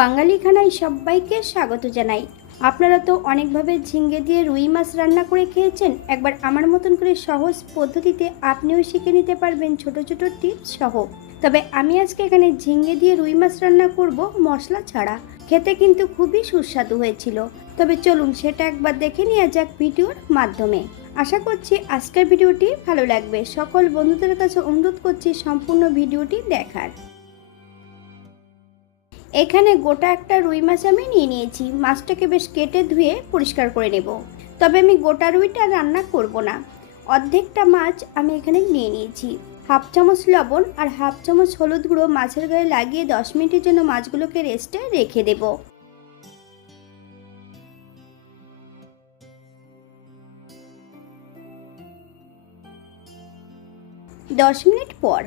বাঙালি খানায় সবাইকে স্বাগত জানাই। আপনারা তো অনেকভাবে ঝিঙ্গে দিয়ে রুই মাছ রান্না করে খেয়েছেন, একবার আমার মতন করে সহজ পদ্ধতিতে আপনিও শিখে নিতে পারবেন ছোট ছোট টিপস সহ। তবে আমি আজকে এখানে ঝিঙ্গে দিয়ে রুই মাছ রান্না করব মশলা ছাড়া। খেতে কিন্তু খুবই সুস্বাদু হয়েছিল। তবে চলুন সেটা একবার দেখে নেওয়া যাক ভিডিওর মাধ্যমে। আশা করছি আজকের ভিডিওটি ভালো লাগবে। সকল বন্ধুদের কাছে অনুরোধ করছি সম্পূর্ণ ভিডিওটি দেখার। এখানে গোটা একটা রুই মাছ আমি নিয়ে নিয়েছি। মাছটাকে বেশ কেটে ধুয়ে পরিষ্কার করে নেব। তবে আমি গোটা রুইটা রান্না করব না। অর্ধেকটা মাছ আমি এখানে নিয়ে নিয়েছি। হাফ চামচ লবণ আর হাফ চামচ হলুদ গুঁড়ো মাছের গায়ে লাগিয়ে দশ মিনিটের জন্য মাছগুলোকে রেস্টে রেখে দেব। দশ মিনিট পর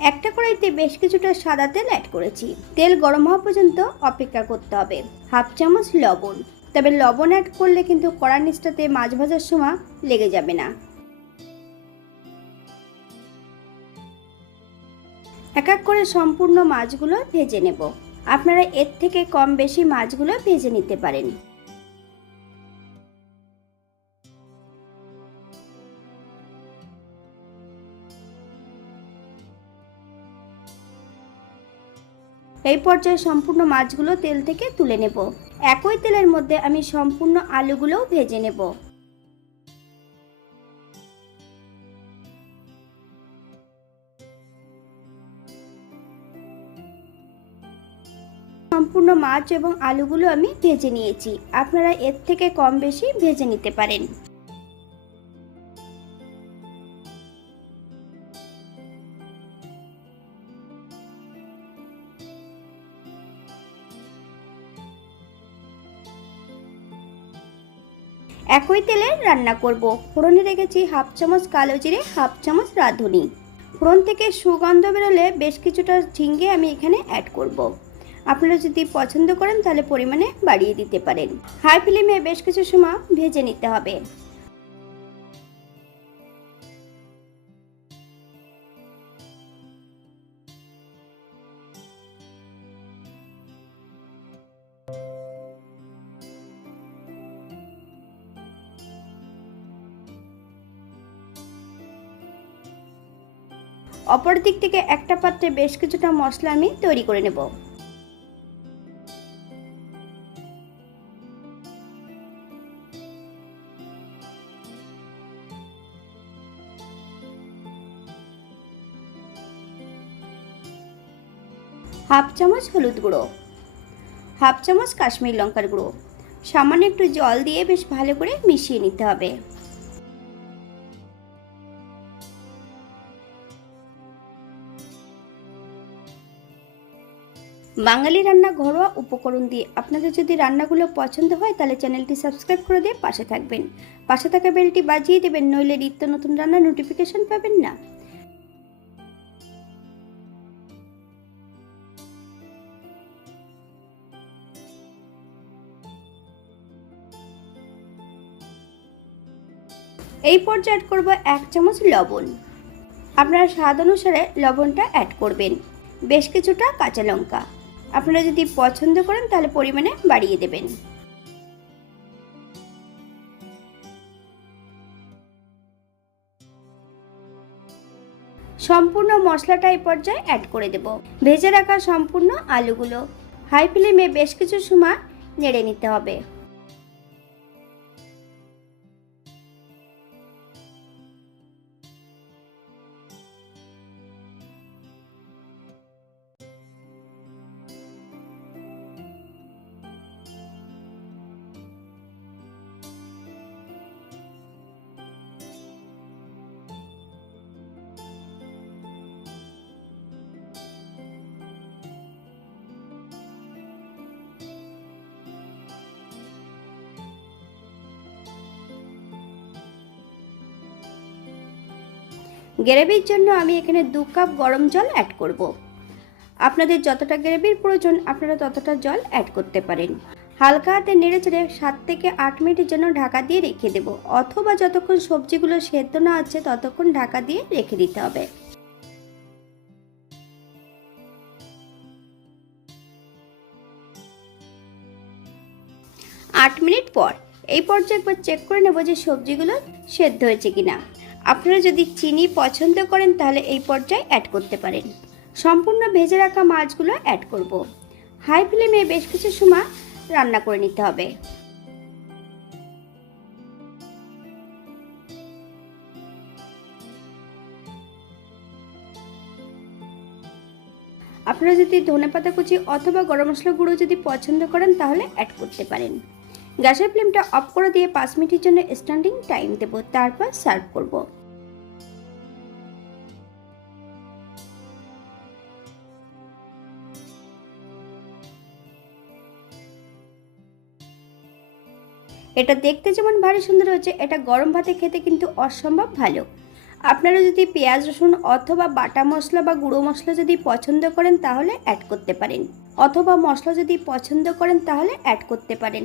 একটা কড়াইতে বেশ কিছুটা সাদা তেল অ্যাড করেছি। তেল গরম হওয়া পর্যন্ত অপেক্ষা করতে হবে। হাফ চামচ লবণ। তবে লবণ অ্যাড করলে কিন্তু কড়া নিচটাতে মাছ ভাজার সময় লেগে যাবে না। এক এক করে সম্পূর্ণ মাছগুলো ভেজে নেব। আপনারা এর থেকে কম বেশি মাছগুলো ভেজে নিতে পারেন। এই পর্যায়ে সম্পূর্ণ মাছগুলো তেল থেকে তুলে নেব। একই তেলের মধ্যে আমি সম্পূর্ণ আলুগুলোও ভেজে নেব। সম্পূর্ণ মাছ এবং আলুগুলো আমি ভেজে নিয়েছি। আপনারা এর থেকে কম বেশি ভেজে নিতে পারেন। একই তেলে রান্না করব। ফোড়নে রেখেছি হাফ চামচ কালো জিরে, হাফ চামচ রাঁধুনি। ফোড়ন থেকে সুগন্ধ বেরোলে বেশ কিছুটা ঝিঙ্গে আমি এখানে অ্যাড করব। আপনারা যদি পছন্দ করেন তাহলে পরিমাণে বাড়িয়ে দিতে পারেন। হাই ফ্লেমে বেশ কিছু সময় ভেজে নিতে হবে। অপর দিক থেকে একটা পাত্রে বেশ কিছুটা মশলা আমি তৈরি করে নেব। হাফ চামচ হলুদ গুঁড়ো, হাফ চামচ কাশ্মীর লঙ্কার গুঁড়ো, সামান্য একটু জল দিয়ে বেশ ভালো করে মিশিয়ে নিতে হবে। বাঙালি রান্না ঘরোয়া উপকরণ দিয়ে আপনাদের যদি রান্নাগুলো পছন্দ হয়, তাহলে চ্যানেলটি সাবস্ক্রাইব করে দিয়ে পাশে থাকবেন। পাশে থাকা বেলটি বাজিয়ে দেবেন, নইলে নিত্য নতুন রান্নার নোটিফিকেশন পাবেন না। এই পর্যায়ে অ্যাড করব এক চামচ লবণ। আপনারা স্বাদ অনুসারে লবণটা অ্যাড করবেন। বেশ কিছুটা কাঁচা লঙ্কা। আপনারা যদি পছন্দ করেন, তাহলে পরিমাণে বাড়িয়ে দেবেন। সম্পূর্ণ মশলাটা এই পর্যায়ে অ্যাড করে দেব। ভেজে রাখা সম্পূর্ণ আলুগুলো। হাই ফ্লেমে বেশ কিছু সময় নেড়ে নিতে হবে। গ্রেভির জন্য আমি এখানে দু কাপ গরম জল অ্যাড করব। আপনাদের যতটা গ্রেভির প্রয়োজন, আপনারা ততটা জল অ্যাড করতে পারেন। হালকা হাতে নেড়ে চেড়ে সাত থেকে আট মিনিটের জন্য ঢাকা দিয়ে রেখে দেব। অথবা যতক্ষণ সবজিগুলো সেদ্ধ না আছে ততক্ষণ ঢাকা দিয়ে রেখে দিতে হবে। আট মিনিট পর, এই পর্যায়ে একবার চেক করে নেব যে সবজিগুলো সেদ্ধ হয়েছে কিনা। আপনারা যদি চিনি পছন্দ করেন, তাহলে এই পর্যায়ে অ্যাড করতে পারেন। সম্পূর্ণ ভেজে রাখা মাছগুলো অ্যাড করব। হাই ফ্লেমে বেশ কিছু সময় রান্না করে নিতে হবে। আপনারা যদি ধনেপাতা কুচি অথবা গরম মশলা গুঁড়ো যদি পছন্দ করেন, তাহলে অ্যাড করতে পারেন। গ্যাসের ফ্লেমটা অফ করে দিয়ে পাঁচ মিনিটের জন্য স্ট্যান্ডিং টাইম দেবো, তারপর সার্ভ করব। এটা দেখতে যেমন ভারী সুন্দর হচ্ছে, এটা গরম ভাতে খেতে কিন্তু অসম্ভব ভালো। আপনারা যদি পেঁয়াজ, রসুন অথবা বাটা মশলা বা গুঁড়ো মশলা যদি পছন্দ করেন তাহলে অ্যাড করতে পারেন। অথবা মশলা যদি পছন্দ করেন তাহলে অ্যাড করতে পারেন।